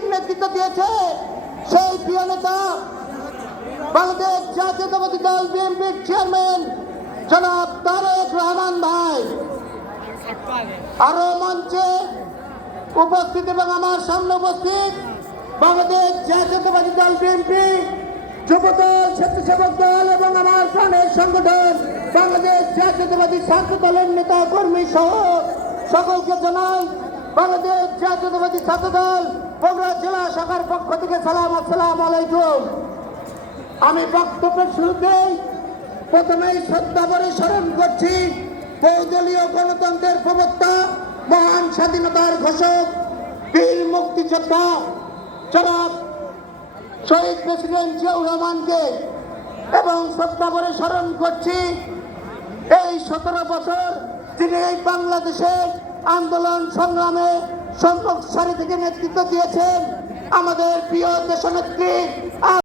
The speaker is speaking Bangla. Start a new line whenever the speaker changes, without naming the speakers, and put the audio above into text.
পার্টির নেতৃত্ব দিয়েছে সেই প্রিয় নেতা বাংলাদেশ জাতীয়তাবাদী দল বিএনপির চেয়ারম্যান জনাব তারেক রহমান ভাই। আরও মঞ্চে উপস্থিত এবং আমার সামনে উপস্থিত বাংলাদেশ জাতীয়তাবাদী দল বিএনপি, যুবদল, স্বেচ্ছাসেবক দল এবং আমার প্রাণের সংগঠন বাংলাদেশ জাতীয়তাবাদী ছাত্র দলের নেতা কর্মী সহ সকলকে জানাই বাংলাদেশ জাতীয়তাবাদী ছাত্র দল বগুড়া জেলা শাখার পক্ষ থেকে সালাম আসসালাম আলাইকুম। আমি বক্তব্যের শুরুতেই প্রথমেই শ্রদ্ধাভরে স্মরণ করছি, বহুদলীয় গণতন্ত্রের প্রবক্তা, মহান স্বাধীনতার ঘোষক, বীর মুক্তিযোদ্ধা, জনাব শহীদ প্রেসিডেন্ট জিয়াউর রহমানকে। এবং শ্রদ্ধাভরে স্মরণ করছি, এই সতেরো বছর তিনি এই বাংলাদেশের আন্দোলন সংগ্রামে সম্পর্ক সারি থেকে নেতৃত্ব দিয়েছেন আমাদের প্রিয় দেশনেত্রী